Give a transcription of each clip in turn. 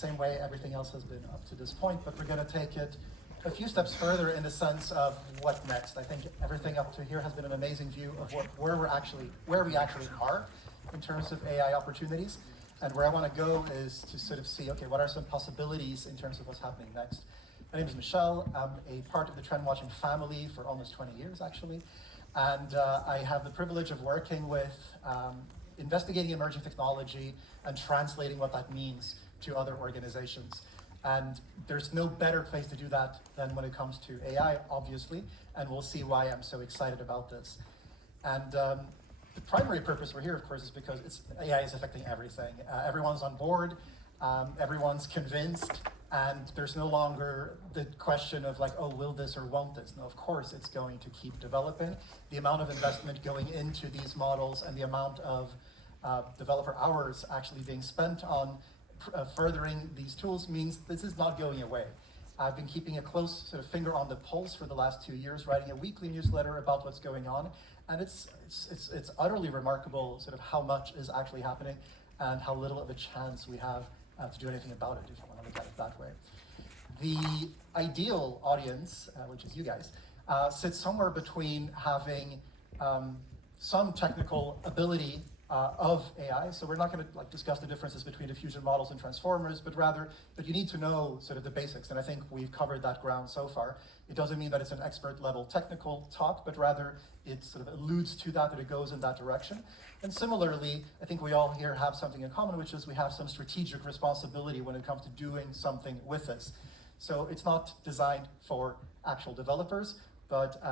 same way everything else has been up to this point, but we're going to take it a few steps further in the sense of what next. I think everything up to here has been an amazing view of where we actually are in terms of AI opportunities. And where I want to go is to sort of see, okay, what are some possibilities in terms of what's happening next? My name is Michel. I'm a part of the Trend Watching family for almost 20 years, actually. And I have the privilege of working with investigating emerging technology and translating what that means to other organizations. And there's no better place to do that than when it comes to AI, obviously, and we'll see why I'm so excited about this. And the primary purpose we're here, of course, is because AI is affecting everything. Everyone's on board, everyone's convinced, and there's no longer the question of like, oh, will this or won't this? No, of course it's going to keep developing. The amount of investment going into these models and the amount of developer hours actually being spent on furthering these tools means this is not going away. I've been keeping a close sort of finger on the pulse for the last 2 years, writing a weekly newsletter about what's going on, and it's utterly remarkable sort of how much is actually happening and how little of a chance we have to do anything about it, if you want to look at it that way. The ideal audience, which is you guys, sits somewhere between having some technical ability of AI. So we're not going to discuss the differences between diffusion models and transformers, but you need to know sort of the basics. And I think we've covered that ground so far. It doesn't mean that it's an expert level technical talk, but rather it sort of alludes to that it goes in that direction. And similarly, I think we all here have something in common, which is we have some strategic responsibility when it comes to doing something with this. So it's not designed for actual developers, but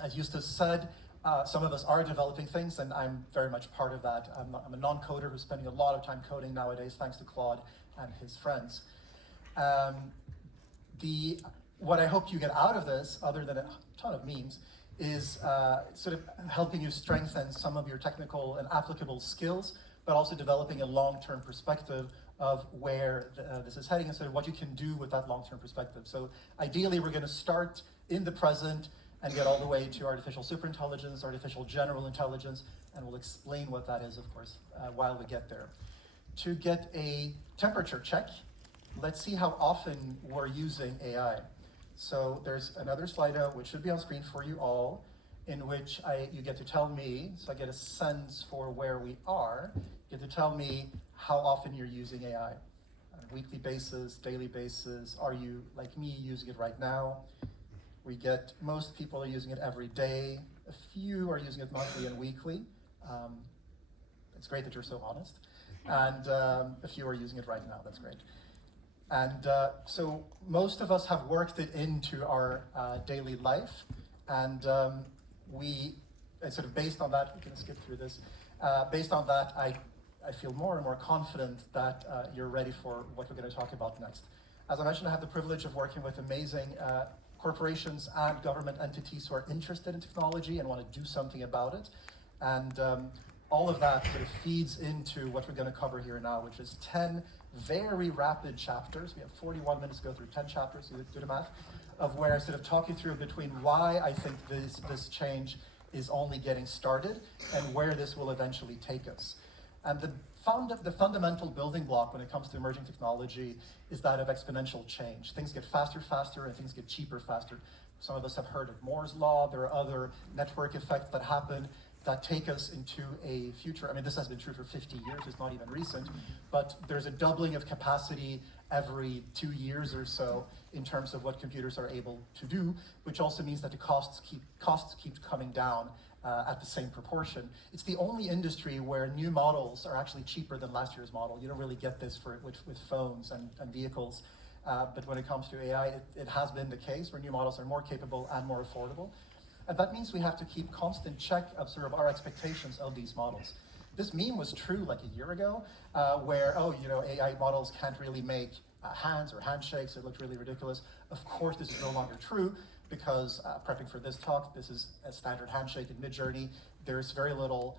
as Eustace said, some of us are developing things, and I'm very much part of that. I'm a non-coder who's spending a lot of time coding nowadays, thanks to Claude and his friends. What I hope you get out of this, other than a ton of memes, is sort of helping you strengthen some of your technical and applicable skills, but also developing a long-term perspective of where this is heading and sort of what you can do with that long-term perspective. So ideally, we're going to start in the present and get all the way to artificial superintelligence, artificial general intelligence, and we'll explain what that is, of course, while we get there. To get a temperature check, let's see how often we're using AI. So there's another slide out, which should be on screen for you all, in which you get to tell me, so I get a sense for where we are, you get to tell me how often you're using AI. On a weekly basis, daily basis, are you, like me, using it right now? We get, most people are using it every day. A few are using it monthly and weekly. It's great that you're so honest. And a few are using it right now, that's great. And so most of us have worked it into our daily life. And sort of based on that, we can skip through this. Based on that, I feel more and more confident that you're ready for what we're going to talk about next. As I mentioned, I have the privilege of working with amazing corporations and government entities who are interested in technology and want to do something about it. And all of that sort of feeds into what we're going to cover here now, which is 10 very rapid chapters. We have 41 minutes to go through 10 chapters, so do the math, of where I sort of talk you through between why I think this change is only getting started and where this will eventually take us. And the fundamental building block when it comes to emerging technology is that of exponential change. Things get faster, and things get cheaper, faster. Some of us have heard of Moore's Law. There are other network effects that happen that take us into a future. I mean, this has been true for 50 years. It's not even recent. But there's a doubling of capacity every 2 years or so in terms of what computers are able to do, which also means that the costs keep coming down at the same proportion. It's the only industry where new models are actually cheaper than last year's model. You don't really get this with phones and vehicles. But when it comes to AI, it has been the case where new models are more capable and more affordable. And that means we have to keep constant check of sort of our expectations of these models. This meme was true like a year ago, where, AI models can't really make hands or handshakes. It looked really ridiculous. Of course, this is no longer true, because prepping for this talk, this is a standard handshake in Midjourney. There's very little,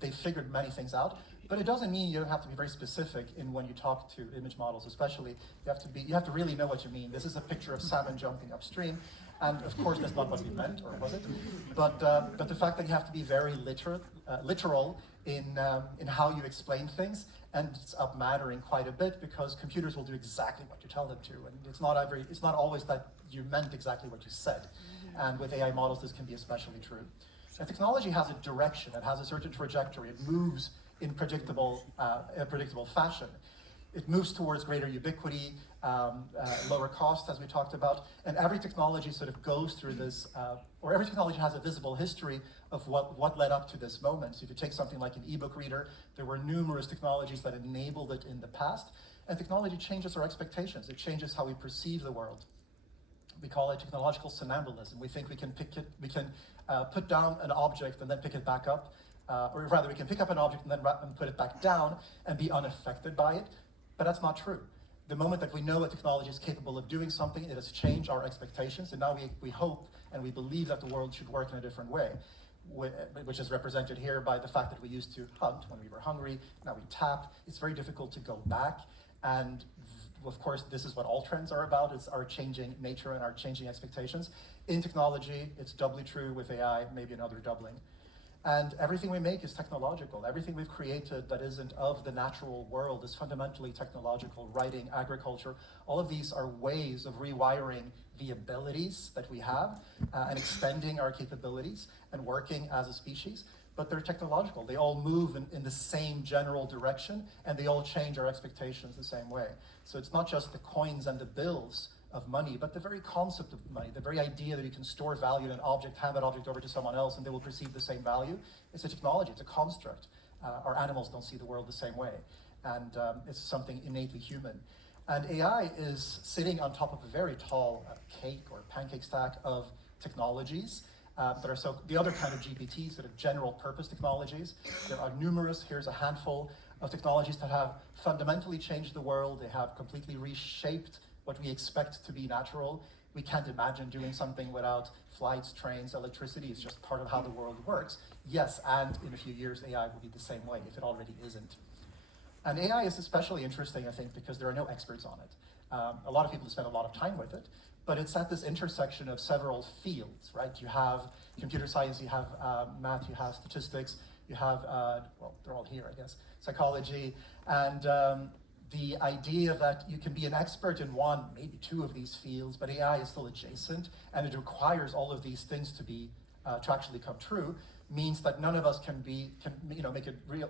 they figured many things out, but it doesn't mean you don't have to be very specific in when you talk to image models, especially. You have to really know what you mean. This is a picture of salmon jumping upstream, and of course that's not what we meant, or was it? But the fact that you have to be very literal in how you explain things ends up mattering quite a bit, because computers will do exactly what you tell them to, and it's not always that you meant exactly what you said. And with AI models, this can be especially true. And technology has a direction, it has a certain trajectory, it moves in a predictable fashion. It moves towards greater ubiquity, lower cost, as we talked about, and every technology sort of goes through this, or every technology has a visible history of what led up to this moment. So if you take something like an ebook reader, there were numerous technologies that enabled it in the past, and technology changes our expectations. It changes how we perceive the world. We call it technological somnambulism. We think we can put down an object and then pick it back up, or rather we can pick up an object and then put it back down and be unaffected by it, but that's not true. The moment that we know a technology is capable of doing something, it has changed our expectations, and now we hope and we believe that the world should work in a different way, which is represented here by the fact that we used to hunt when we were hungry, now we tap. It's very difficult to go back, and of course, this is what all trends are about, is our changing nature and our changing expectations. In technology, it's doubly true. With AI, maybe another doubling. And everything we make is technological. Everything we've created that isn't of the natural world is fundamentally technological. Writing, agriculture, all of these are ways of rewiring the abilities that we have and extending our capabilities and working as a species. But they're technological. They all move in the same general direction, and they all change our expectations the same way. So it's not just the coins and the bills of money, but the very concept of money, the very idea that you can store value in an object, hand that object over to someone else, and they will perceive the same value. It's a technology, it's a construct. Our animals don't see the world the same way, and it's something innately human. And AI is sitting on top of a very tall cake or pancake stack of technologies that are the other kind of GPTs, sort of general purpose technologies. There are numerous. Here's a handful of technologies that have fundamentally changed the world. They have completely reshaped what we expect to be natural. We can't imagine doing something without flights, trains, electricity. It's just part of how the world works. Yes, and in a few years, AI will be the same way, if it already isn't. And AI is especially interesting, I think, because there are no experts on it. A lot of people spend a lot of time with it, but it's at this intersection of several fields, right? You have computer science, you have math, you have statistics, you have, well, they're all here, I guess, psychology, and the idea that you can be an expert in one, maybe two of these fields, but AI is still adjacent, and it requires all of these things to actually come true, means that none of us can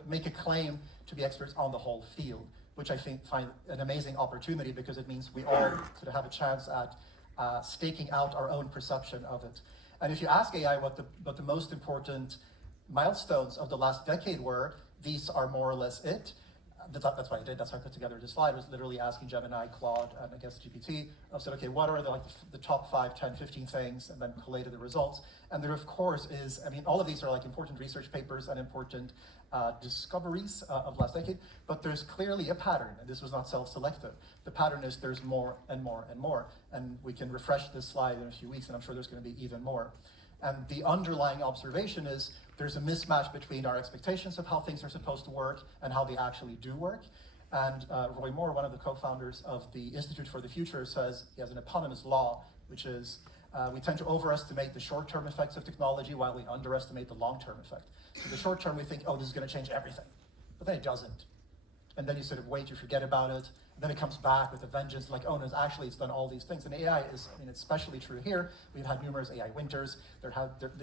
make a claim to be experts on the whole field, which I find an amazing opportunity, because it means we all sort of have a chance at staking out our own perception of it. And if you ask AI what the most important milestones of the last decade were, these are more or less it. That's what I did. That's how I put together this slide. I was literally asking Gemini, Claude, and I guess GPT. I said, okay, what are the top 5, 10, 15 things, and then collated the results. And there, of course, is, I mean, all of these are like important research papers and important discoveries of last decade, but there's clearly a pattern, and this was not self-selective. The pattern is there's more and more and more, and we can refresh this slide in a few weeks, and I'm sure there's going to be even more. And the underlying observation is there's a mismatch between our expectations of how things are supposed to work and how they actually do work. And Roy Moore, one of the co-founders of the Institute for the Future, says he has an eponymous law, which is we tend to overestimate the short-term effects of technology while we underestimate the long-term effect. So the short term, we think, oh, this is going to change everything. But then it doesn't. And then you sort of wait, you forget about it. And then it comes back with a vengeance, like, oh, no, actually, it's done all these things. And AI is, I mean, it's especially true here. We've had numerous AI winters. It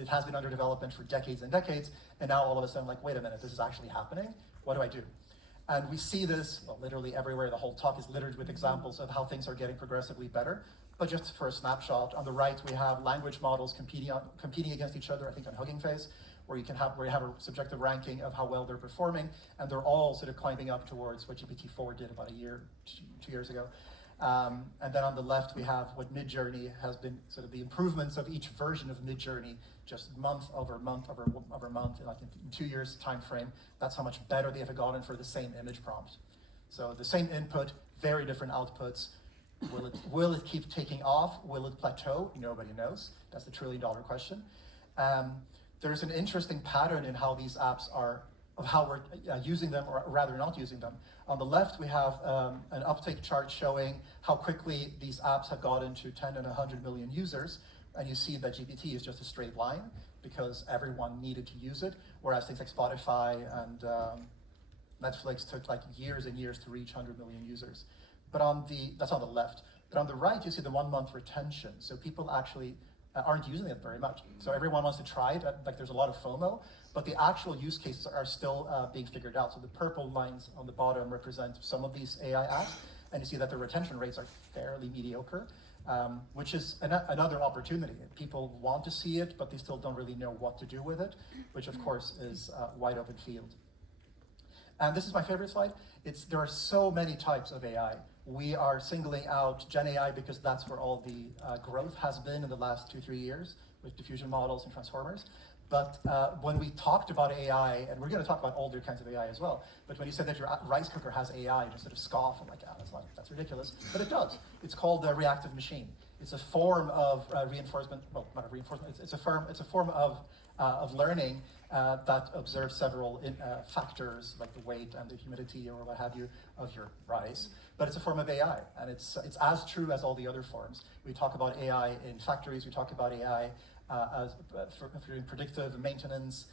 has been under development for decades and decades. And now all of a sudden, like, wait a minute, this is actually happening? What do I do? And we see this, well, literally everywhere. The whole talk is littered with examples of how things are getting progressively better. But just for a snapshot, on the right, we have language models competing against each other, I think on Hugging Face, where you have a subjective ranking of how well they're performing, and they're all sort of climbing up towards what GPT-4 did about 2 years ago. And then on the left, we have what Midjourney has been, sort of the improvements of each version of Midjourney, just month over month over month, like in 2 years time frame. That's how much better they have gotten for the same image prompt. So the same input, very different outputs. Will it keep taking off? Will it plateau? Nobody knows. That's the trillion-dollar question. There's an interesting pattern in how these apps are, of how we're using them, or rather not using them. On the left, we have an uptake chart showing how quickly these apps have gotten to 10 and 100 million users, and you see that GPT is just a straight line, because everyone needed to use it, whereas things like Spotify and Netflix took like years and years to reach 100 million users. But that's on the left. But on the right, you see the 1 month retention. So people actually aren't using it very much. So everyone wants to try it, like there's a lot of FOMO, but the actual use cases are still being figured out. So the purple lines on the bottom represent some of these AI apps, and you see that the retention rates are fairly mediocre, which is another opportunity. People want to see it, but they still don't really know what to do with it, which of course is a wide open field. And this is my favorite slide. There are so many types of AI. We are singling out Gen AI because that's where all the growth has been in the last 2-3 years with diffusion models and transformers. But when we talked about AI, and we're going to talk about older kinds of AI as well, but when you said that your rice cooker has AI, you just sort of scoff and like, that's ridiculous. But it does. It's called a reactive machine. It's a form of reinforcement, well, not a reinforcement, it's a form of learning that observes several factors like the weight and the humidity or what have you of your rice. But it's a form of AI, and it's as true as all the other forms. We talk about AI in factories, we talk about AI for predictive maintenance,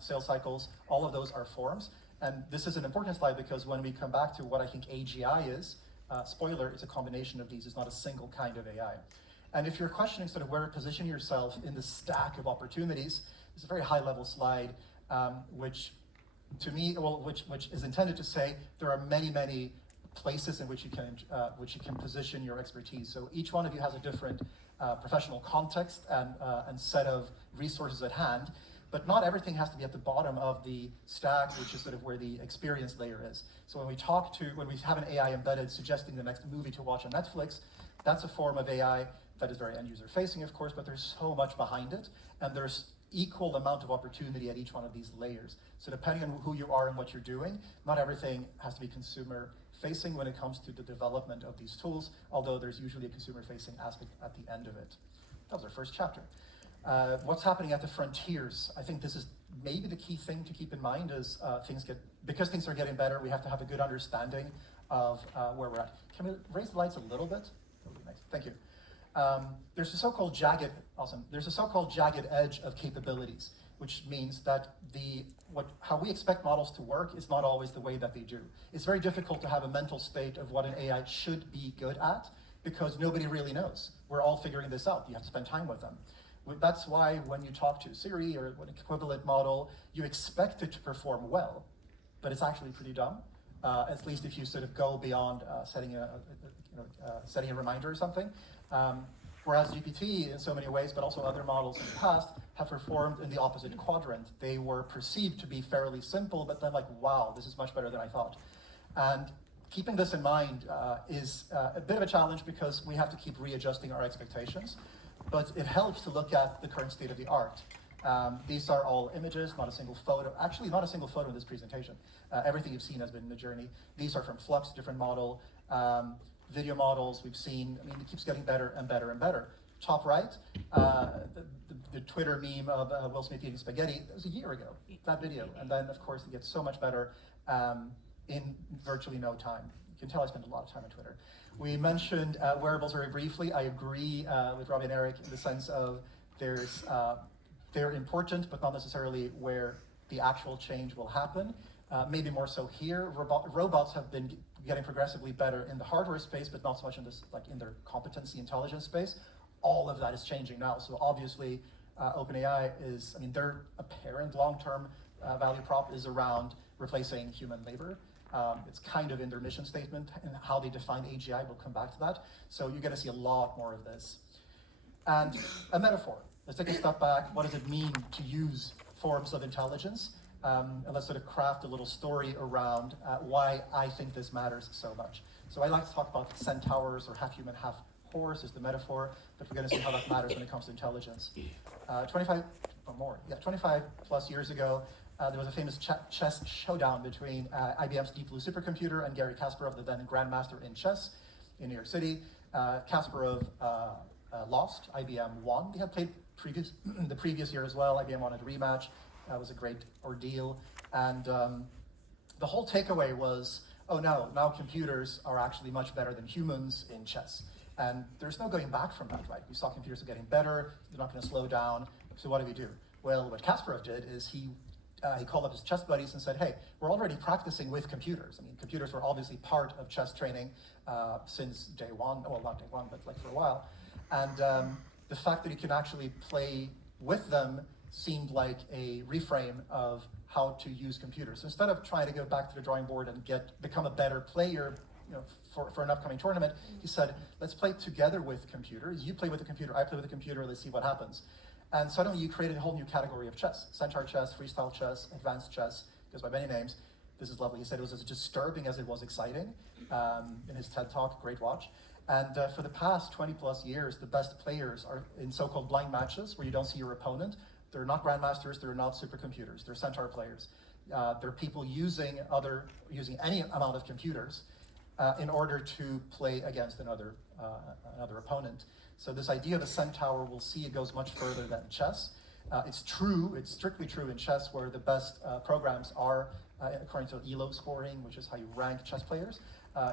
sales cycles, all of those are forms. And this is an important slide because when we come back to what I think AGI is, spoiler, it's a combination of these, it's not a single kind of AI. And if you're questioning sort of where to position yourself in the stack of opportunities, it's a very high-level slide, which to me, well, which is intended to say there are many, many places in which you can position your expertise. So each one of you has a different professional context and set of resources at hand, but not everything has to be at the bottom of the stack, which is sort of where the experience layer is. So when we have an AI embedded suggesting the next movie to watch on Netflix, that's a form of AI that is very end-user facing, of course, but there's so much behind it, and there's equal amount of opportunity at each one of these layers. So depending on who you are and what you're doing, not everything has to be consumer facing when it comes to the development of these tools, although there's usually a consumer facing aspect at the end of it. That was our first chapter. What's happening at the frontiers? I think this is maybe the key thing to keep in mind is because things are getting better, we have to have a good understanding of where we're at. Can we raise the lights a little bit? That would be nice, thank you. There's a so-called jagged edge of capabilities, which means that how we expect models to work is not always the way that they do. It's very difficult to have a mental state of what an AI should be good at because nobody really knows. We're all figuring this out. You have to spend time with them. That's why when you talk to Siri or an equivalent model, you expect it to perform well, but it's actually pretty dumb. At least if you sort of go beyond setting a reminder or something. Whereas GPT, in so many ways, but also other models in the past, have performed in the opposite quadrant. They were perceived to be fairly simple, but then like, wow, this is much better than I thought. And keeping this in mind is a bit of a challenge because we have to keep readjusting our expectations, but it helps to look at the current state of the art. These are all images, not a single photo. Actually, not a single photo in this presentation. Everything you've seen has been Midjourney. These are from Flux, different model. Video models we've seen, I mean, it keeps getting better and better and better. Top right, the Twitter meme of Will Smith eating spaghetti, that was a year ago, that video. And then, of course, it gets so much better in virtually no time. You can tell I spend a lot of time on Twitter. We mentioned wearables very briefly. I agree with Robbie and Eric in the sense of they're important, but not necessarily where the actual change will happen. Maybe more so here. Robots have been getting progressively better in the hardware space, but not so much in this, like in their competency intelligence space. All of that is changing now. So obviously, OpenAI is, I mean, their apparent long-term value prop is around replacing human labor. It's kind of in their mission statement and how they define AGI. We'll come back to that. So you're going to see a lot more of this. And a metaphor. Let's take a step back. What does it mean to use forms of intelligence? And let's sort of craft a little story around why I think this matters so much. So I like to talk about centaurs or half human, half horse is the metaphor, but we're going to see how that matters when it comes to intelligence. 25 plus years ago, there was a famous chess showdown between IBM's Deep Blue supercomputer and Garry Kasparov, the then grandmaster in chess in New York City. Kasparov lost, IBM won. They had played the previous year as well. IBM wanted a rematch. That was a great ordeal. And the whole takeaway was, oh no, now computers are actually much better than humans in chess. And there's no going back from that, right? We saw computers are getting better, they're not going to slow down. So what do? Well, what Kasparov did is he called up his chess buddies and said, hey, we're already practicing with computers. I mean, computers were obviously part of chess training since day one, well, not day one, but like for a while. And the fact that you can actually play with them seemed like a reframe of how to use computers. So instead of trying to go back to the drawing board and become a better player, for an upcoming tournament, he said, let's play together with computers. You play with the computer, I play with the computer, let's see what happens. And suddenly you created a whole new category of chess. Centaur chess, freestyle chess, advanced chess, goes by many names. This is lovely. He said it was as disturbing as it was exciting in his TED Talk, great watch. And for the past 20 plus years, the best players are in so-called blind matches where you don't see your opponent. They're not grandmasters, they're not supercomputers, they're Centaur players. They're people using any amount of computers in order to play against another opponent. So this idea of a centaur, we'll see it goes much further than chess. It's strictly true in chess where the best programs are according to ELO scoring, which is how you rank chess players.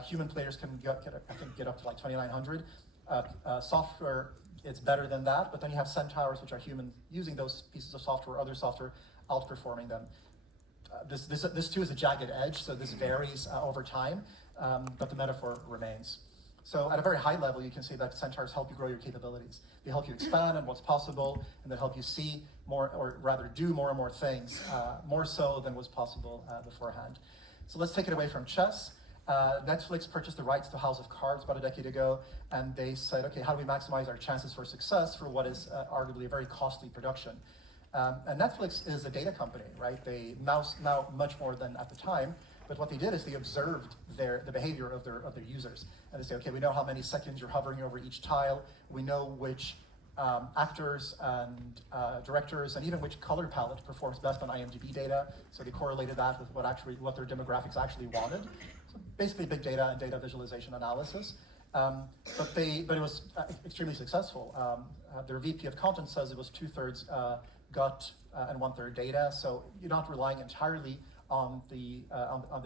Human players can get up to like 2,900. Software, it's better than that, but then you have centaurs, which are human using those pieces of software, other software outperforming them. This too is a jagged edge, so this varies over time, but the metaphor remains. So at a very high level, you can see that centaurs help you grow your capabilities. They help you expand on what's possible, and they help you see more, or rather do more and more things, more so than was possible beforehand. So let's take it away from chess. Netflix purchased the rights to House of Cards about a decade ago, and they said, okay, how do we maximize our chances for success for what is arguably a very costly production? And Netflix is a data company, right? They now much more than at the time, but what they did is they observed the behavior of their users. And they say, okay, we know how many seconds you're hovering over each tile. We know which actors and directors and even which color palette performs best on IMDb data. So they correlated that with what their demographics actually wanted. So basically big data and data visualization analysis. But it was extremely successful. Their VP of content says it was 2/3 gut and 1/3 data. So you're not relying entirely on the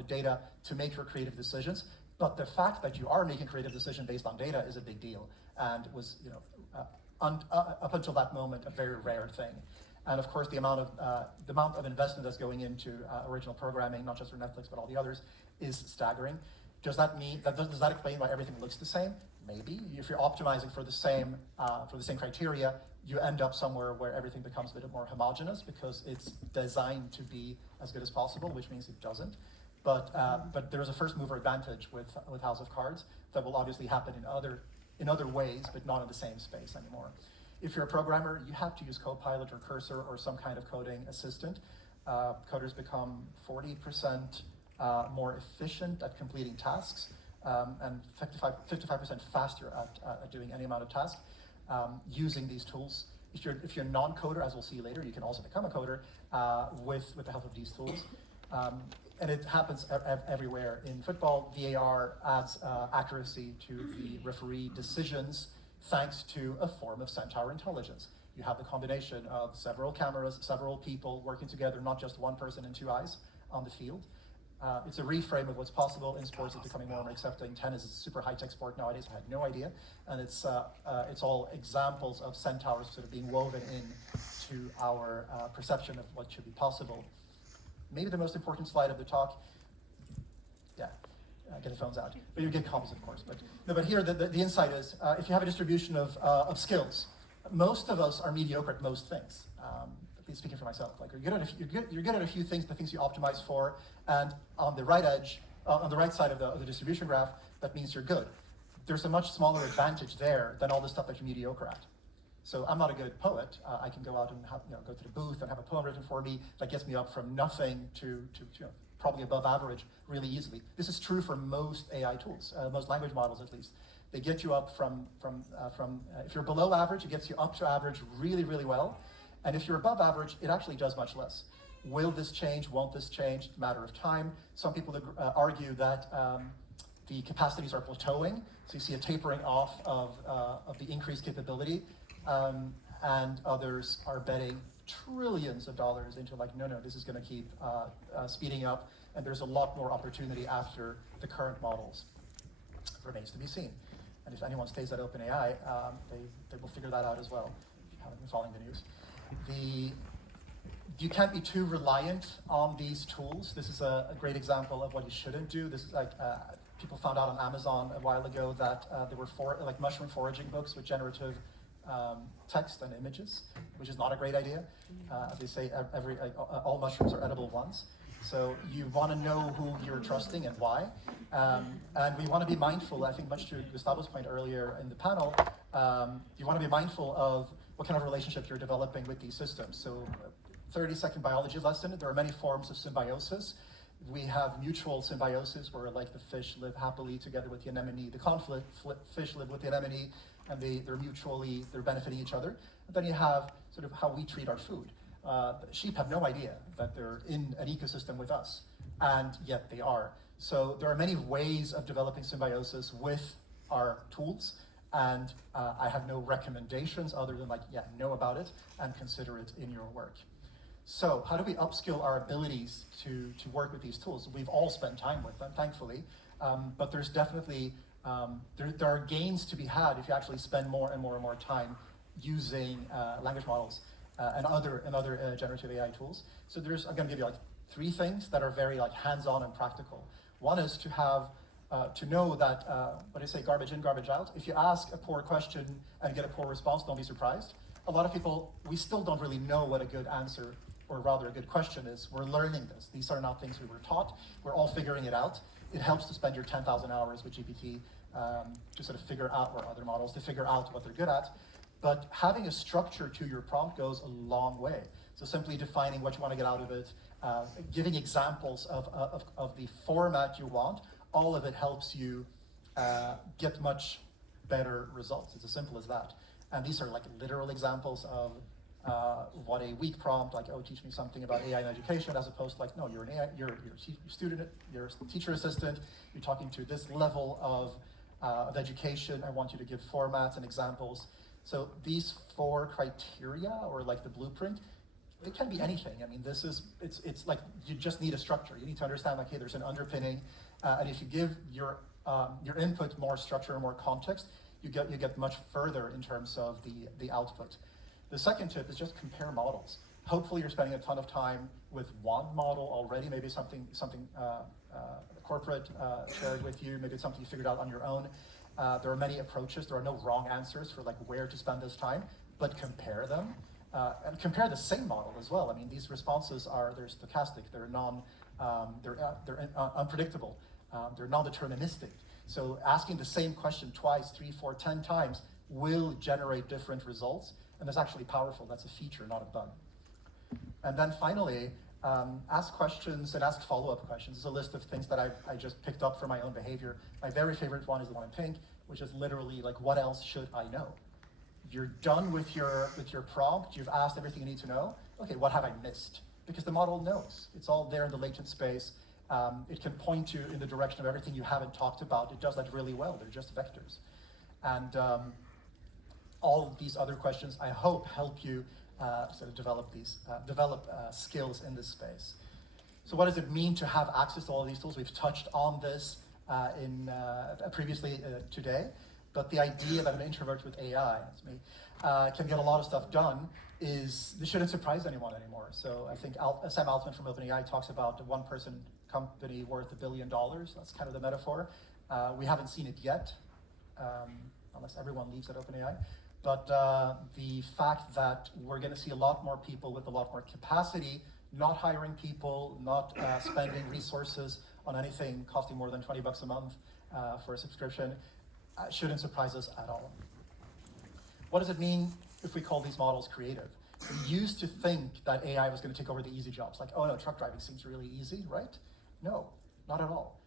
data to make your creative decisions. But the fact that you are making creative decisions based on data is a big deal, and was up until that moment a very rare thing. And of course, the amount of investment that's going into original programming, not just for Netflix but all the others, is staggering. Does that explain why everything looks the same? Maybe. If you're optimizing for the same criteria, you end up somewhere where everything becomes a bit more homogeneous because it's designed to be as good as possible, which means it doesn't. But there is a first mover advantage with House of Cards that will obviously happen in other ways, but not in the same space anymore. If you're a programmer, you have to use Copilot or Cursor or some kind of coding assistant. Coders become 40% more efficient at completing tasks and 55% faster at doing any amount of tasks using these tools. If you're a non-coder, as we'll see later, you can also become a coder with the help of these tools. And it happens everywhere. In football, VAR adds accuracy to the referee decisions thanks to a form of centaur intelligence. You have the combination of several cameras, several people working together, not just one person and two eyes on the field. It's a reframe of what's possible in sports. It's becoming more and more accepting. Tennis is a super high-tech sport nowadays. I had no idea. And it's all examples of centaurs sort of being woven into our perception of what should be possible. Maybe the most important slide of the talk. Yeah, get the phones out. But you get copies, of course. But here the insight is, if you have a distribution of skills, most of us are mediocre at most things. At least speaking for myself, like you're good at a few things, the things you optimize for, and on the right edge, on the right side of the distribution graph, that means you're good. There's a much smaller advantage there than all the stuff that you're mediocre at. So I'm not a good poet. I can go out and go to the booth and have a poem written for me that gets me up from nothing to probably above average really easily. This is true for most AI tools, most language models at least. They get you up from if you're below average, it gets you up to average really, really well. And if you're above average, it actually does much less. Will this change? Won't this change? Matter of time. Some people argue that the capacities are plateauing, so you see a tapering off of the increased capability. And others are betting trillions of dollars into like, no, this is going to keep speeding up, and there's a lot more opportunity after the current models. Remains to be seen. And if anyone stays at OpenAI, they will figure that out as well, if you haven't been following the news. You can't be too reliant on these tools. This is a great example of what you shouldn't do. This is like, people found out on Amazon a while ago that there were like mushroom foraging books with generative text and images, which is not a great idea. As they say, all mushrooms are edible ones. So you want to know who you're trusting and why. And we want to be mindful, I think much to Gustavo's point earlier in the panel, you want to be mindful of what kind of relationship you're developing with these systems. So 30-second biology lesson, there are many forms of symbiosis. We have mutual symbiosis where like the fish live happily together with the anemone, the conflict fish live with the anemone, and they're benefiting each other. And then you have sort of how we treat our food. Sheep have no idea that they're in an ecosystem with us, and yet they are. So there are many ways of developing symbiosis with our tools, and I have no recommendations other than like, yeah, know about it and consider it in your work. So how do we upskill our abilities to work with these tools? We've all spent time with them, thankfully, but there's definitely, there are gains to be had if you actually spend more and more and more time using language models and other generative AI tools. So I'm gonna give you like 3 things that are very like hands-on and practical. One is to have, to know that, what do you say, garbage in, garbage out. If you ask a poor question and get a poor response, don't be surprised. A lot of people, we still don't really know what a good answer, or rather a good question is. We're learning this. These are not things we were taught. We're all figuring it out. It helps to spend your 10,000 hours with GPT to sort of figure out, or other models, to figure out what they're good at. But having a structure to your prompt goes a long way. So simply defining what you want to get out of it, giving examples of the format you want, all of it helps you get much better results. It's as simple as that. And these are like literal examples of what a weak prompt, like, oh, teach me something about AI in education, as opposed to like, no, you're an AI, you're a student, you're a teacher assistant, you're talking to this level of education, I want you to give formats and examples. So these 4 criteria, or like the blueprint, it can be anything. I mean, it's like, you just need a structure. You need to understand, like, hey, there's an underpinning, and if you give your input more structure and more context, you get much further in terms of the output. The second tip is just compare models. Hopefully you're spending a ton of time with one model already, maybe something corporate shared with you, maybe it's something you figured out on your own. There are many approaches, there are no wrong answers for like where to spend this time, but compare them. And compare the same model as well. I mean, these responses they're stochastic, they're unpredictable, they're non-deterministic. So asking the same question twice, 3, 4, 10 times will generate different results, and that's actually powerful. That's a feature, not a bug. And then finally, ask questions and ask follow-up questions. There's a list of things that I just picked up from my own behavior. My very favorite one is the one in pink, which is literally like, what else should I know? You're done with your prompt, you've asked everything you need to know. Okay, what have I missed? Because the model knows. It's all there in the latent space. It can point you in the direction of everything you haven't talked about. It does that really well. They're just vectors. And all of these other questions, I hope, help you sort of develop skills in this space. So what does it mean to have access to all of these tools? We've touched on this previously today. But the idea that an introvert with AI, that's me, can get a lot of stuff done this shouldn't surprise anyone anymore. So I think Sam Altman from OpenAI talks about a one-person company worth $1 billion. That's kind of the metaphor. We haven't seen it yet, unless everyone leaves at OpenAI. But the fact that we're going to see a lot more people with a lot more capacity, not hiring people, not spending resources on anything costing more than $20 a month for a subscription, shouldn't surprise us at all. What does it mean if we call these models creative? We used to think that AI was going to take over the easy jobs, like, oh no, truck driving seems really easy, right? No, not at all.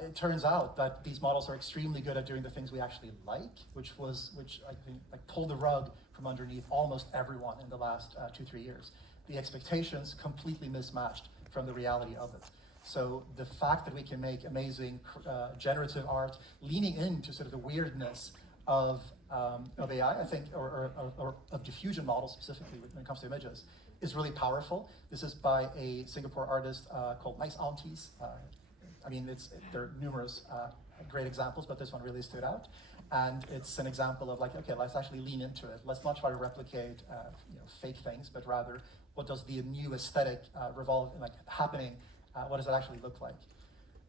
It turns out that these models are extremely good at doing the things we actually like, which I think like pulled the rug from underneath almost everyone in the last 2-3 years. The expectations completely mismatched from the reality of it. So the fact that we can make amazing generative art, leaning into sort of the weirdness of AI, I think, or of diffusion models specifically when it comes to images, is really powerful. This is by a Singapore artist called Nice Aunties. I mean, there are numerous great examples, but this one really stood out. And it's an example of like, okay, let's actually lean into it. Let's not try to replicate fake things, but rather what does the new aesthetic happening, what does it actually look like?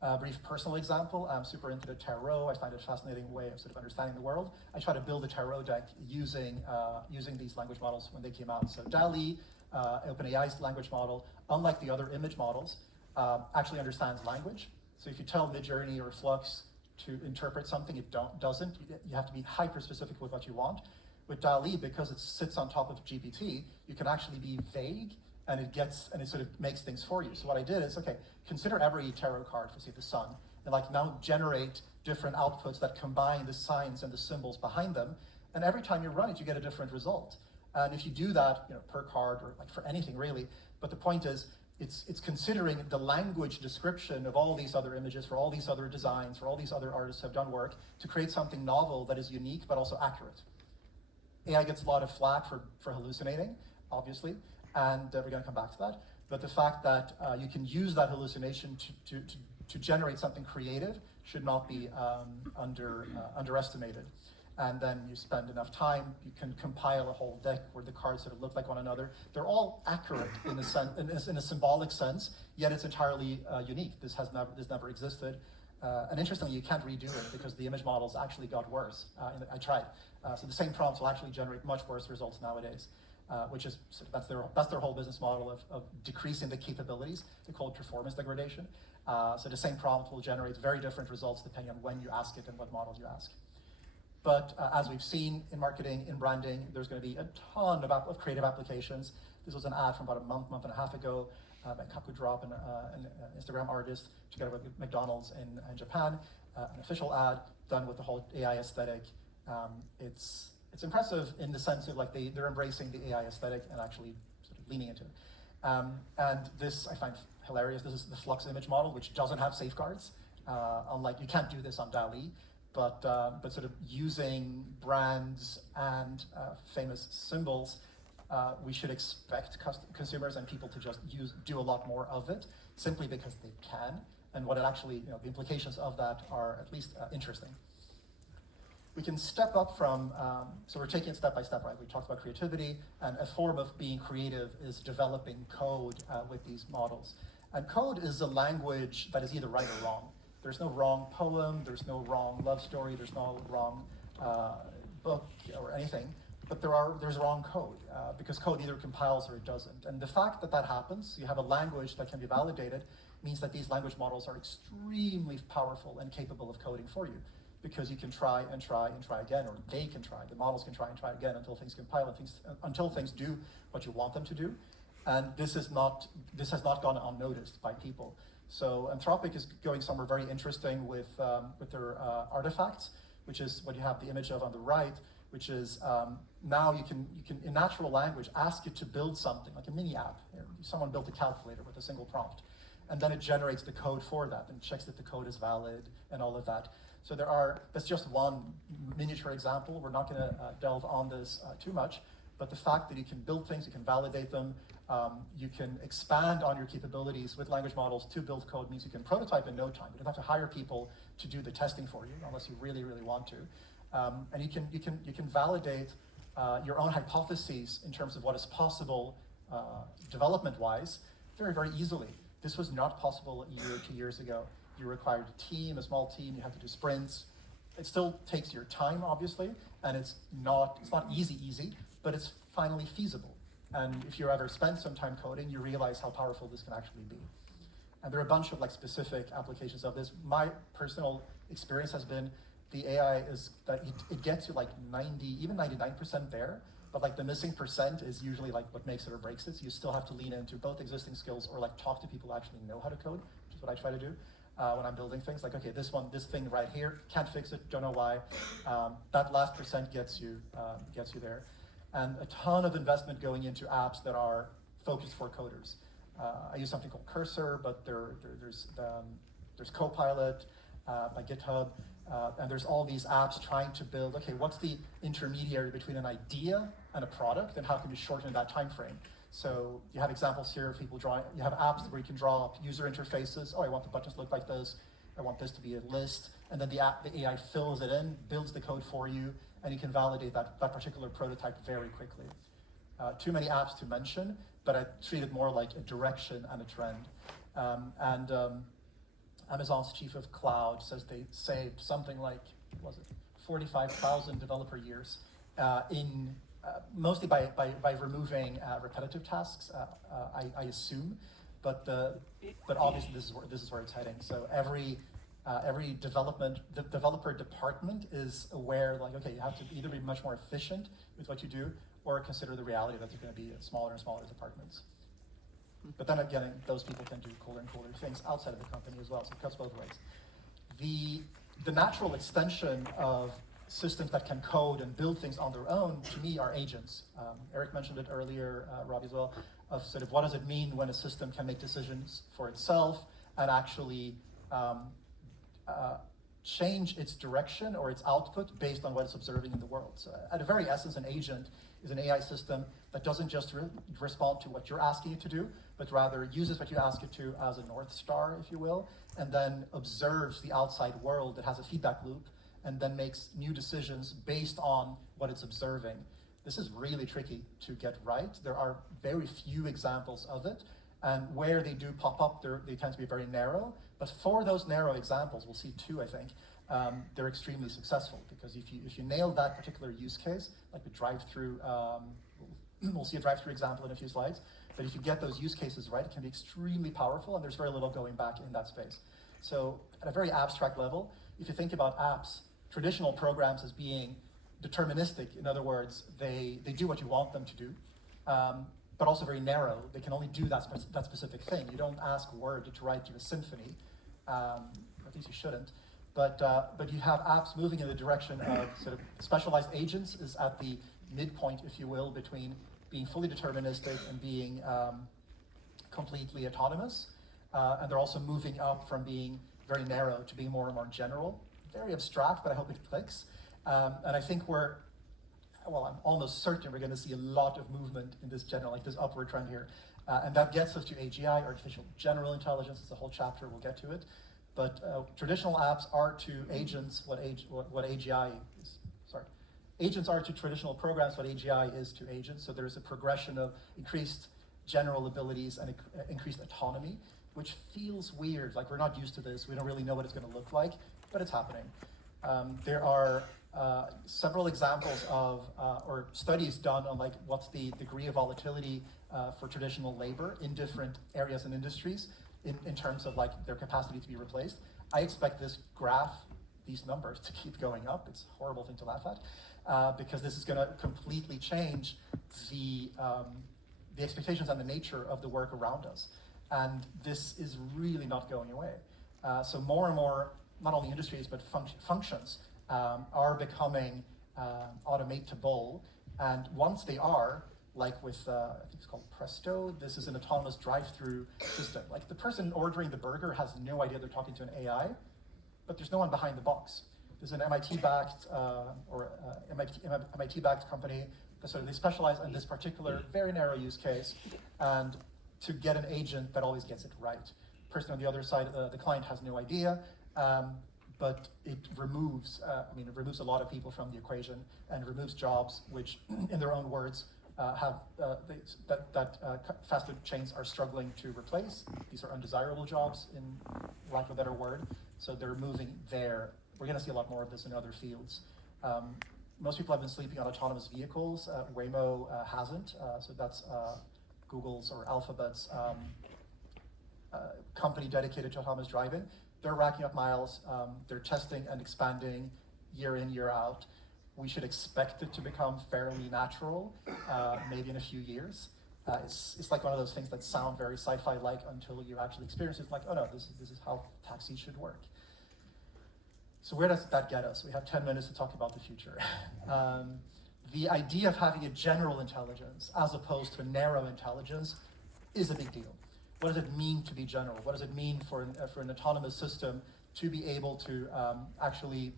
A brief personal example, I'm super into the tarot. I find it a fascinating way of sort of understanding the world. I try to build a tarot deck using these language models when they came out. So DALL-E, OpenAI's language model, unlike the other image models, actually understands language. So if you tell Midjourney or Flux to interpret something, it doesn't. You have to be hyper-specific with what you want. With DALL-E, because it sits on top of GPT, you can actually be vague, and it sort of makes things for you. So what I did is, okay, consider every tarot card for, say, the sun, and like now generate different outputs that combine the signs and the symbols behind them, and every time you run it, you get a different result. And if you do that, per card or like for anything really, but the point is, it's considering the language description of all these other images, for all these other designs, for all these other artists who have done work to create something novel that is unique but also accurate. AI gets a lot of flack for hallucinating, obviously, and we're going to come back to that. But the fact that you can use that hallucination to generate something creative should not be underestimated. And then you spend enough time, you can compile a whole deck where the cards sort of look like one another. They're all accurate in a symbolic sense, yet it's entirely unique. This never existed. And interestingly, you can't redo it because the image models actually got worse. I tried. So the same prompts will actually generate much worse results nowadays, which is, that's their whole business model of decreasing the capabilities. They call it performance degradation. So the same prompt will generate very different results depending on when you ask it and what model you ask. But as we've seen in marketing, in branding, there's going to be a ton of creative applications. This was an ad from about a month and a half ago by Kakudrop, an Instagram artist, together with McDonald's in Japan, an official ad done with the whole AI aesthetic. It's impressive in the sense of like they're embracing the AI aesthetic and actually sort of leaning into it. And this I find hilarious. This is the Flux image model, which doesn't have safeguards. Unlike, you can't do this on DALL-E. But sort of using brands and famous symbols, we should expect consumers and people to just do a lot more of it, simply because they can, and what it actually, the implications of that are at least interesting. We can step up from, so we're taking it step by step, right? We talked about creativity, and a form of being creative is developing code with these models. And code is a language that is either right or wrong. There's no wrong poem, there's no wrong love story, there's no wrong book or anything, but there's wrong code, because code either compiles or it doesn't. And the fact that that happens, you have a language that can be validated, means that these language models are extremely powerful and capable of coding for you, because you can try and try and try again, or they can try, the models can try and try again until things compile and until things do what you want them to do. And this has not gone unnoticed by people. So Anthropic is going somewhere very interesting with their artifacts, which is what you have the image of on the right, which is now you can in natural language ask it to build something like a mini app. Someone built a calculator with a single prompt, and then it generates the code for that and checks that the code is valid and all of that. So that's just one miniature example. We're not going to delve on this too much, but the fact that you can build things, you can validate them, you can expand on your capabilities with language models to build code means you can prototype in no time. You don't have to hire people to do the testing for you unless you really, really want to. And you can validate your own hypotheses in terms of what is possible development-wise very, very easily. This was not possible a year or 2 years ago. You required a team, a small team, you had to do sprints. It still takes your time, obviously, and it's not easy, but it's finally feasible. And if you ever spent some time coding, you realize how powerful this can actually be. And there are a bunch of specific applications of this. My personal experience has been the AI is that it gets you 90, even 99% there, but the missing percent is usually what makes it or breaks it. So you still have to lean into both existing skills or talk to people who actually know how to code, which is what I try to do when I'm building things. Okay, this thing right here, can't fix it, don't know why. That last percent gets you there. And a ton of investment going into apps that are focused for coders. I use something called Cursor, but there's Copilot by GitHub, and there's all these apps trying to build, okay, what's the intermediary between an idea and a product, and how can you shorten that time frame? So you have examples here of people drawing, you have apps where you can draw up user interfaces. Oh, I want the buttons to look like this. I want this to be a list, and then the AI fills it in, builds the code for you, and you can validate that particular prototype very quickly. Too many apps to mention, but I treat it more like a direction and a trend. Amazon's chief of cloud says they saved something like, 45,000 developer years mostly by removing repetitive tasks, I assume, but obviously this is where it's heading. So every developer department is aware, like, okay, you have to either be much more efficient with what you do, or consider the reality that there's going to be smaller and smaller departments. But then again, those people can do cooler and cooler things outside of the company as well, so it cuts both ways. The natural extension of systems that can code and build things on their own, to me, are agents. Eric mentioned it earlier, Robbie as well, of sort of what does it mean when a system can make decisions for itself and actually change its direction or its output based on what it's observing in the world. So at a very essence, an agent is an AI system that doesn't just respond to what you're asking it to do, but rather uses what you ask it to as a North Star, if you will, and then observes the outside world that has a feedback loop, and then makes new decisions based on what it's observing. This is really tricky to get right. There are very few examples of it, and where they do pop up, they tend to be very narrow. But for those narrow examples, we'll see two, I think, they're extremely successful, because if you nail that particular use case, like the drive-through, we'll see a drive-through example in a few slides, but if you get those use cases right, it can be extremely powerful, and there's very little going back in that space. So at a very abstract level, if you think about apps, traditional programs as being deterministic, in other words, they do what you want them to do, but also very narrow. They can only do that specific thing. You don't ask Word to write you a symphony, at least you shouldn't. But you have apps moving in the direction of sort of specialized agents is at the midpoint, if you will, between being fully deterministic and being completely autonomous. And they're also moving up from being very narrow to being more and more general. Very abstract, but I hope it clicks. And I think I'm almost certain we're going to see a lot of movement in this general, like this upward trend here. And that gets us to AGI, artificial general intelligence. It's a whole chapter, we'll get to it. But traditional apps are to agents what AGI is. Sorry. Agents are to traditional programs what AGI is to agents. So there's a progression of increased general abilities and increased autonomy, which feels weird. Like, we're not used to this. We don't really know what it's going to look like, but it's happening. There are several examples of, or studies done on, like, what's the degree of volatility for traditional labor in different areas and industries in terms of, like, their capacity to be replaced. I expect this graph, these numbers, to keep going up. It's a horrible thing to laugh at, because this is going to completely change the expectations and the nature of the work around us. And this is really not going away. So more and more, not only industries, but functions are becoming automatable. And once they are, like with, I think it's called Presto, this is an autonomous drive-through system. Like, the person ordering the burger has no idea they're talking to an AI, but there's no one behind the box. There's an MIT-backed MIT-backed company, so they specialize in this particular very narrow use case, and to get an agent that always gets it right. Person on the other side, the client has no idea, but it removes a lot of people from the equation and removes jobs which, in their own words, fast food chains are struggling to replace. These are undesirable jobs, in lack of a better word. So they're moving there. We're going to see a lot more of this in other fields. Most people have been sleeping on autonomous vehicles. Waymo hasn't. So that's Google's or Alphabet's company dedicated to autonomous driving. They're racking up miles. They're testing and expanding year in, year out. We should expect it to become fairly natural, maybe in a few years. It's like one of those things that sound very sci-fi-like until you actually experience it. It's like, oh no, this is how taxis should work. So where does that get us? We have 10 minutes to talk about the future. The idea of having a general intelligence as opposed to a narrow intelligence is a big deal. What does it mean to be general? What does it mean for an autonomous system to be able to actually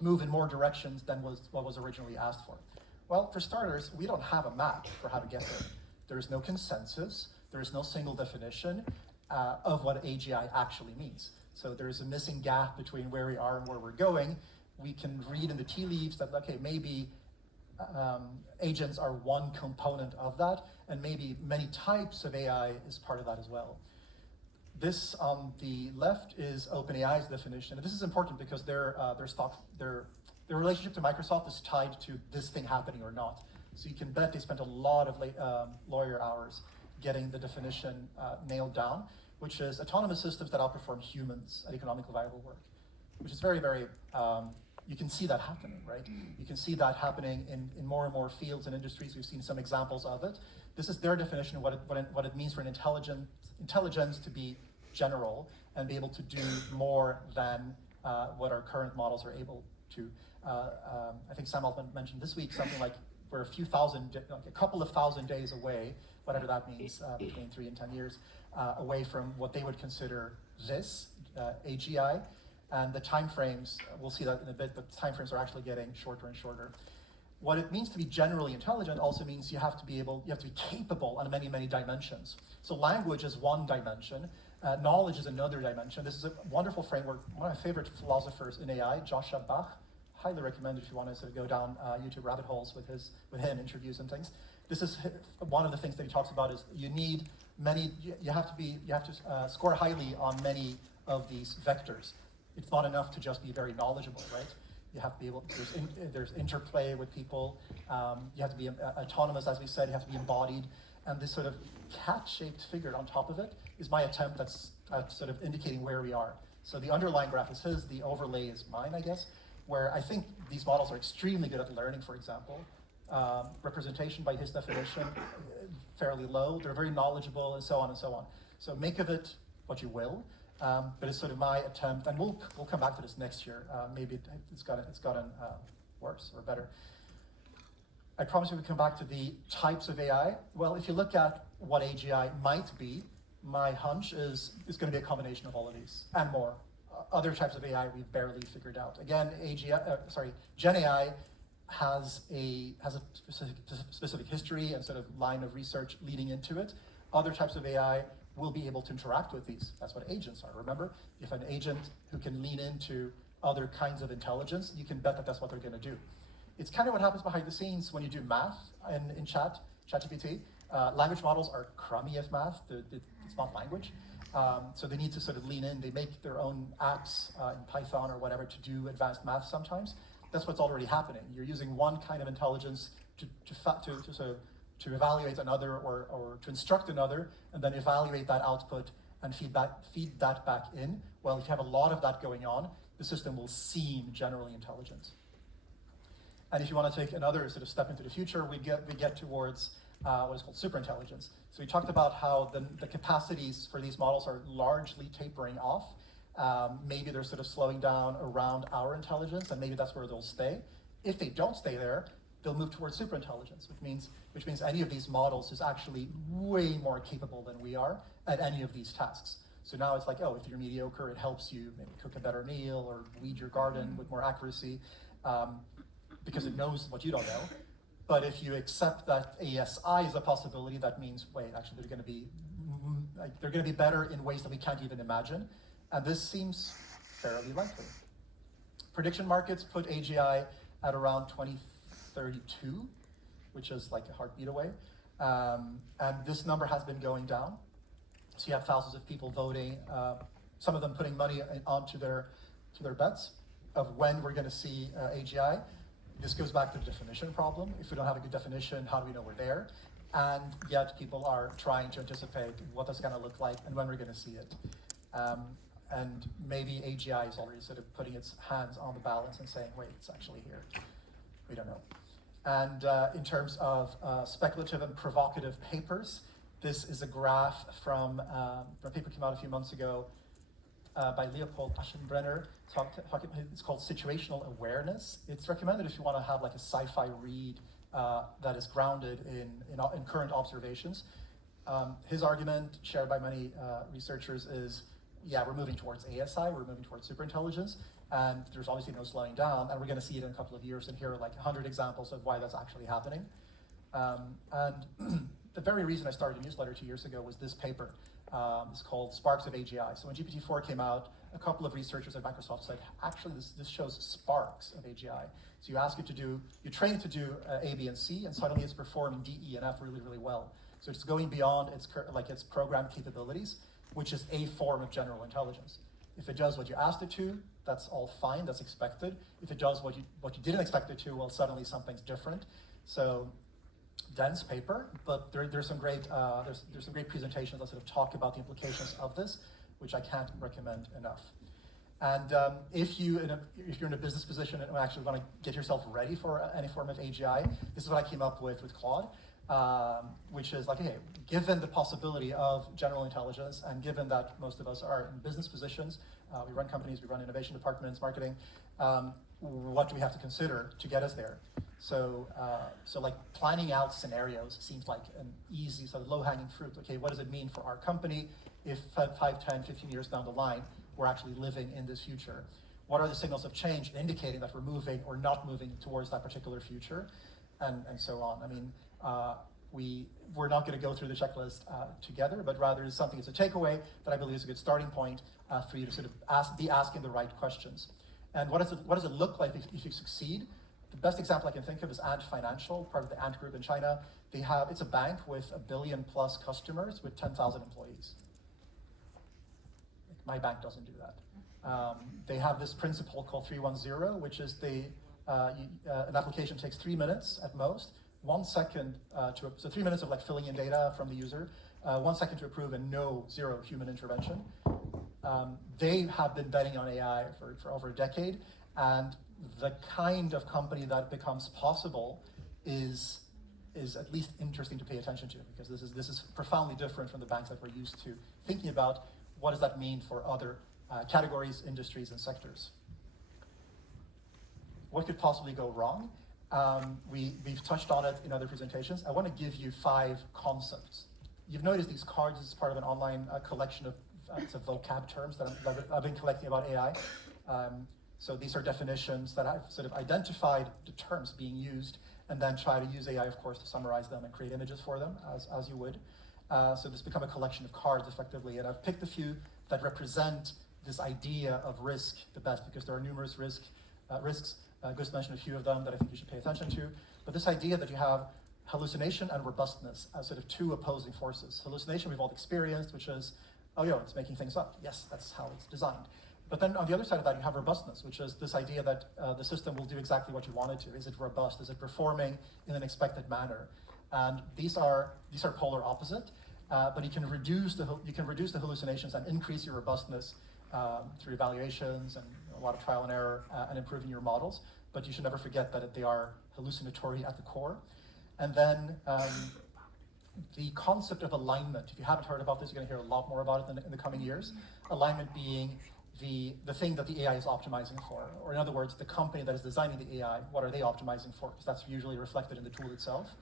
move in more directions than what was originally asked for? Well, for starters, we don't have a map for how to get there. There is no consensus. There is no single definition of what AGI actually means. So there's a missing gap between where we are and where we're going. We can read in the tea leaves that, okay, maybe agents are one component of that, and maybe many types of AI is part of that as well. This on the left is OpenAI's definition, and this is important because their relationship to Microsoft is tied to this thing happening or not. So you can bet they spent a lot of lawyer hours getting the definition nailed down, which is autonomous systems that outperform humans at economically viable work, which is very, very, you can see that happening, right? You can see that happening in more and more fields and industries. We've seen some examples of it. This is their definition of what it means for an intelligence to be general and be able to do more than what our current models are able to. I think Sam Altman mentioned this week something like we're a couple of thousand days away, whatever that means, between 3 and 10 years, away from what they would consider this, AGI. And the timeframes, we'll see that in a bit, but the timeframes are actually getting shorter and shorter. What it means to be generally intelligent also means you have to be capable on many, many dimensions. So language is one dimension, knowledge is another dimension. This is a wonderful framework. One of my favorite philosophers in AI, Joshua Bach, highly recommend it if you want to sort of go down YouTube rabbit holes with him, interviews and things. This is one of the things that he talks about is you have to score highly on many of these vectors. It's not enough to just be very knowledgeable, right? You have to be able, there's interplay with people. You have to be autonomous, as we said, you have to be embodied. And this sort of cat-shaped figure on top of it is my attempt at sort of indicating where we are. So the underlying graph is his, the overlay is mine, I guess, where I think these models are extremely good at learning, for example. Representation by his definition, fairly low. They're very knowledgeable and so on and so on. So make of it what you will. But it's sort of my attempt, and we'll come back to this next year. Maybe it's gotten worse or better. I promise you we'll come back to the types of AI. Well, if you look at what AGI might be, my hunch is it's going to be a combination of all of these and more. Other types of AI we've barely figured out. Again, Gen AI has a specific history and sort of line of research leading into it. Other types of AI will be able to interact with these. That's what agents are. Remember, if an agent who can lean into other kinds of intelligence, you can bet that that's what they're going to do. It's kind of what happens behind the scenes when you do math in ChatGPT. Language models are crummy at math. It's not language. So they need to sort of lean in. They make their own apps in Python or whatever to do advanced math sometimes. That's what's already happening. You're using one kind of intelligence to evaluate another or to instruct another, and then evaluate that output and feed that back in. Well, if you have a lot of that going on, the system will seem generally intelligent. And if you want to take another sort of step into the future, we get towards what is called superintelligence. So we talked about how the capacities for these models are largely tapering off. Maybe they're sort of slowing down around our intelligence, and maybe that's where they'll stay. If they don't stay there, they'll move towards superintelligence, which means any of these models is actually way more capable than we are at any of these tasks. So now it's like, oh, if you're mediocre, it helps you maybe cook a better meal or weed your garden with more accuracy, because it knows what you don't know. But if you accept that ASI is a possibility, that means, wait, actually they're going to be better in ways that we can't even imagine. And this seems fairly likely. Prediction markets put AGI at around 2032, which is like a heartbeat away. And this number has been going down. So you have thousands of people voting, some of them putting money onto their bets of when we're going to see AGI. This goes back to the definition problem. If we don't have a good definition, how do we know we're there? And yet people are trying to anticipate what that's going to look like and when we're going to see it. And maybe AGI is already sort of putting its hands on the balance and saying, wait, it's actually here. We don't know. And in terms of speculative and provocative papers, this is a graph from a paper came out a few months ago by Leopold Aschenbrenner. It's called Situational Awareness. It's recommended if you want to have like a sci-fi read that is grounded in current observations. His argument, shared by many researchers, is, yeah, we're moving towards ASI, we're moving towards superintelligence, and there's obviously no slowing down, and we're going to see it in a couple of years, and here are like 100 examples of why that's actually happening. And the very reason I started a newsletter 2 years ago was this paper. It's called Sparks of AGI. So when GPT-4 came out, a couple of researchers at Microsoft said, actually, this shows sparks of AGI. So you ask it to do, you train it to do A, B, and C, and suddenly it's performing D, E, and F really, really well. So it's going beyond its program capabilities, which is a form of general intelligence. If it does what you asked it to, that's all fine, that's expected. If it does what you didn't expect it to, well, suddenly something's different. So dense paper, but there's some great presentations that sort of talk about the implications of this, which I can't recommend enough. And if you're in a business position and actually want to get yourself ready for any form of AGI, this is what I came up with Claude, which is like, okay, given the possibility of general intelligence, and given that most of us are in business positions, we run companies, we run innovation departments, marketing, what do we have to consider to get us there? So like planning out scenarios seems like an easy sort of low-hanging fruit. Okay, what does it mean for our company if 5, 10, 15 years down the line, we're actually living in this future? What are the signals of change indicating that we're moving or not moving towards that particular future? And so on. I mean, we're not going to go through the checklist together, but rather it's something, it's a takeaway that I believe is a good starting point for you to sort of be asking the right questions. And what does it look like if you succeed? The best example I can think of is Ant Financial, part of the Ant Group in China. It's a bank with 1 billion plus customers with 10,000 employees. My bank doesn't do that. They have this principle called 310, which is an application takes 3 minutes at most, 1 second so 3 minutes of like filling in data from the user, 1 second to approve, and zero human intervention. They have been betting on AI for over a decade, and the kind of company that becomes possible is at least interesting to pay attention to, because this is profoundly different from the banks that we're used to thinking about. What does that mean for other categories, industries, and sectors? What could possibly go wrong? We've touched on it in other presentations. I want to give you 5 concepts. You've noticed these cards as part of an online collection of vocab terms that I've been collecting about AI. So these are definitions that I've sort of identified the terms being used, and then try to use AI, of course, to summarize them and create images for them, as you would. So this become a collection of cards, effectively, and I've picked a few that represent this idea of risk the best, because there are numerous risks. Gus mentioned a few of them that I think you should pay attention to. But this idea that you have hallucination and robustness as sort of 2 opposing forces. Hallucination we've all experienced, which is, oh, it's making things up. Yes, that's how it's designed. But then on the other side of that, you have robustness, which is this idea that the system will do exactly what you want it to. Is it robust? Is it performing in an expected manner? And these are polar opposite, but you can reduce the hallucinations and increase your robustness through evaluations and a lot of trial and error and improving your models. But you should never forget that they are hallucinatory at the core. And then the concept of alignment. If you haven't heard about this, you're going to hear a lot more about it in the coming years. Alignment being the thing that the AI is optimizing for, or in other words, the company that is designing the AI, what are they optimizing for? Because that's usually reflected in the tool itself.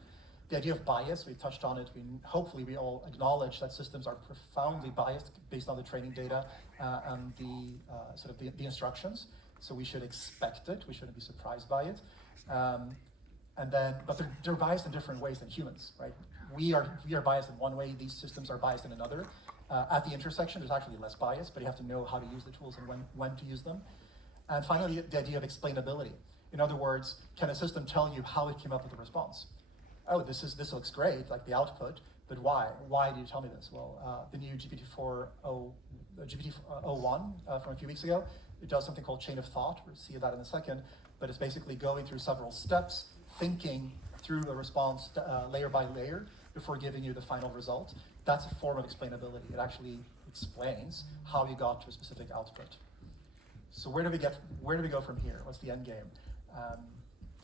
The idea of bias, we've touched on it. Hopefully we all acknowledge that systems are profoundly biased based on the training data and the instructions. So we should expect it. We shouldn't be surprised by it. But they're biased in different ways than humans, right? We are biased in one way. These systems are biased in another. At the intersection, there's actually less bias, but you have to know how to use the tools and when to use them. And finally, the idea of explainability. In other words, can a system tell you how it came up with the response? Oh, this looks great, like the output, but why? Why do you tell me this? Well, the new GPT-4o1 from a few weeks ago, it does something called chain of thought. We'll see that in a second, but it's basically going through several steps, thinking through a response layer by layer before giving you the final result. That's a form of explainability. It actually explains how you got to a specific output. So where do we go from here? What's the end game?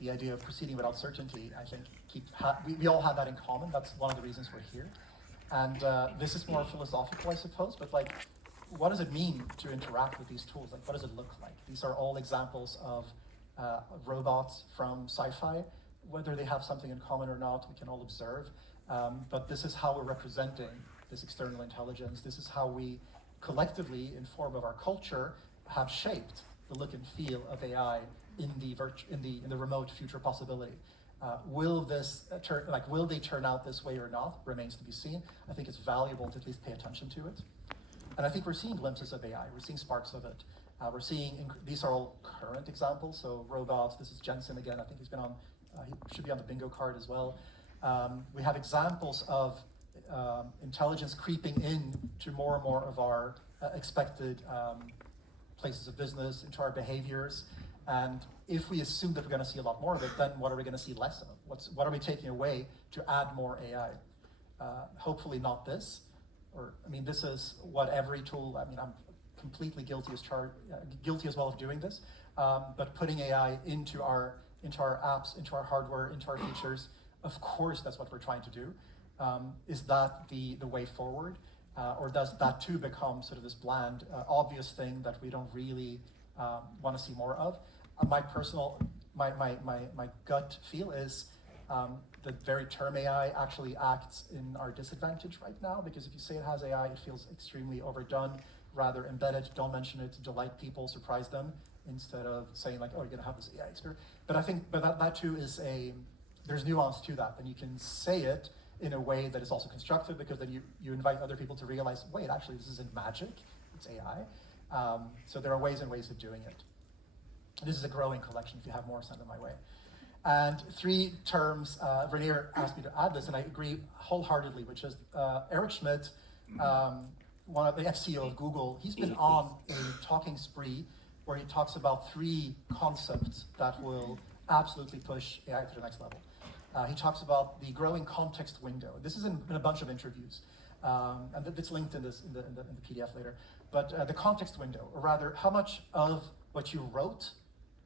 The idea of proceeding without certainty, I think, we all have that in common. That's one of the reasons we're here. And this is more philosophical, I suppose, but like, what does it mean to interact with these tools? Like, what does it look like? These are all examples of robots from sci-fi. Whether they have something in common or not, we can all observe. But this is how we're representing this external intelligence. This is how we collectively, in form of our culture, have shaped the look and feel of AI in the remote future possibility. Will they turn out this way or not? Remains to be seen. I think it's valuable to at least pay attention to it. And I think we're seeing glimpses of AI. We're seeing sparks of it. We're seeing, these are all current examples. So robots, this is Jensen again. I think he's been on, he should be on the bingo card as well. We have examples of intelligence creeping in to more and more of our expected places of business, into our behaviors. And if we assume that we're going to see a lot more of it, then what are we going to see less of? What are we taking away to add more AI? Hopefully not this. Or, I mean, this is what every tool, I mean, I'm completely guilty as well of doing this, but putting AI into our apps, into our hardware, into our features, of course that's what we're trying to do. Is that the way forward? Or does that too become sort of this bland, obvious thing that we don't really want to see more of? My gut feel is the very term AI actually acts in our disadvantage right now, because if you say it has AI, it feels extremely overdone, rather embedded. Don't mention it to delight people, surprise them, instead of saying like, oh, you're gonna have this AI experience. But I think, that too is there's nuance to that, and you can say it in a way that is also constructive, because then you invite other people to realize, wait, actually this isn't magic, it's AI. So there are ways and ways of doing it. This is a growing collection. If you have more, send them my way. And 3 terms, Vernier asked me to add this, and I agree wholeheartedly, which is Eric Schmidt, one of the ex-CEO of Google. He's been on a talking spree where he talks about 3 concepts that will absolutely push AI to the next level. He talks about the growing context window. This is in a bunch of interviews, and it's linked in the PDF later. But the context window, or rather, how much of what you wrote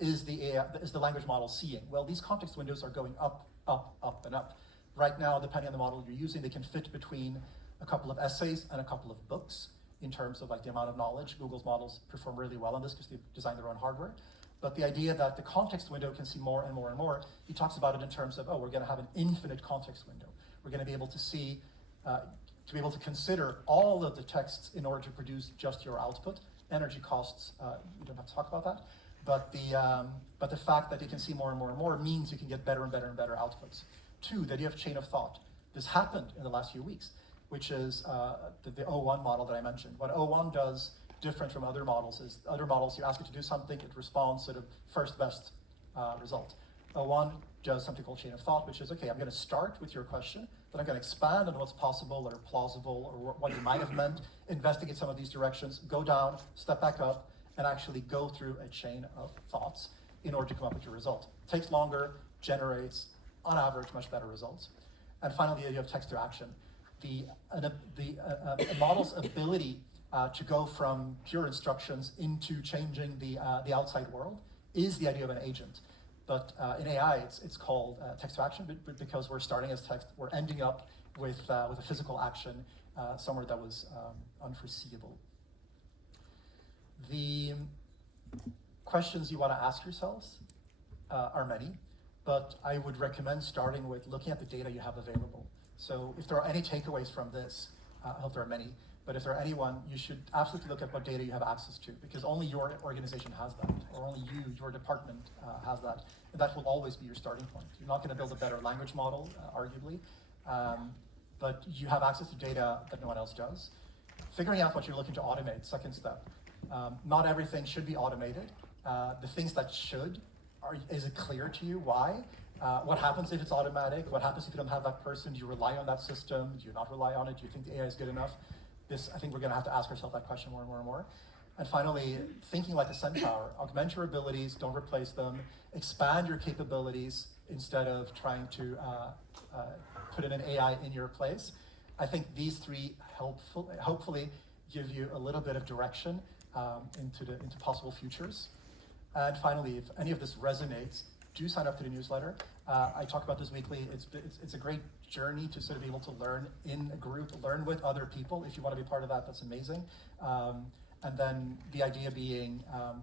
is the language model seeing? Well, these context windows are going up, up, up, and up. Right now, depending on the model you're using, they can fit between a couple of essays and a couple of books in terms of like the amount of knowledge. Google's models perform really well on this because they've designed their own hardware. But the idea that the context window can see more and more and more, he talks about it in terms of, oh, we're going to have an infinite context window. We're going to be able to see, to be able to consider all of the texts in order to produce just your output. Energy costs, we don't have to talk about that. But the fact that you can see more and more and more means you can get better and better and better outputs. 2, that you have chain of thought. This happened in the last few weeks, which is the O1 model that I mentioned. What O1 does different from other models is other models, you ask it to do something, it responds sort of first best result. O1 does something called chain of thought, which is, okay, I'm going to start with your question, then I'm going to expand on what's possible or plausible or what you might have meant, investigate some of these directions, go down, step back up, and actually go through a chain of thoughts in order to come up with your result. Takes longer, generates, on average, much better results. And finally, the idea of text to action. A model's ability to go from pure instructions into changing the outside world is the idea of an agent. But in AI, it's called text to action, because we're starting as text, we're ending up with a physical action somewhere that was unforeseeable. The questions you want to ask yourselves are many, but I would recommend starting with looking at the data you have available. So if there are any takeaways from this, I hope there are many, but if there are any one, you should absolutely look at what data you have access to, because only your organization has that, or only your department has that, and that will always be your starting point. You're not going to build a better language model, arguably, but you have access to data that no one else does. Figuring out what you're looking to automate, second step. Not everything should be automated. The things that should, is it clear to you why? What happens if it's automatic? What happens if you don't have that person? Do you rely on that system? Do you not rely on it? Do you think the AI is good enough? I think we're going to have to ask ourselves that question more and more and more. And finally, thinking like a centaur. Augment your abilities, don't replace them. Expand your capabilities instead of trying to put in an AI in your place. I think these 3 hopefully give you a little bit of direction into possible futures. And finally, if any of this resonates, do sign up to the newsletter. I talk about this weekly. It's a great journey to sort of be able to learn in a group, learn with other people. If you want to be part of that, that's amazing. And then the idea being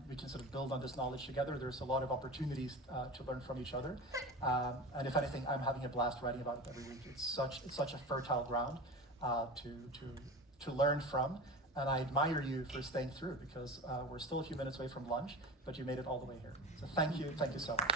we can sort of build on this knowledge together. There's a lot of opportunities to learn from each other. And if anything, I'm having a blast writing about it every week. It's such a fertile ground to learn from. And I admire you for staying through, because we're still a few minutes away from lunch, but you made it all the way here. So thank you so much.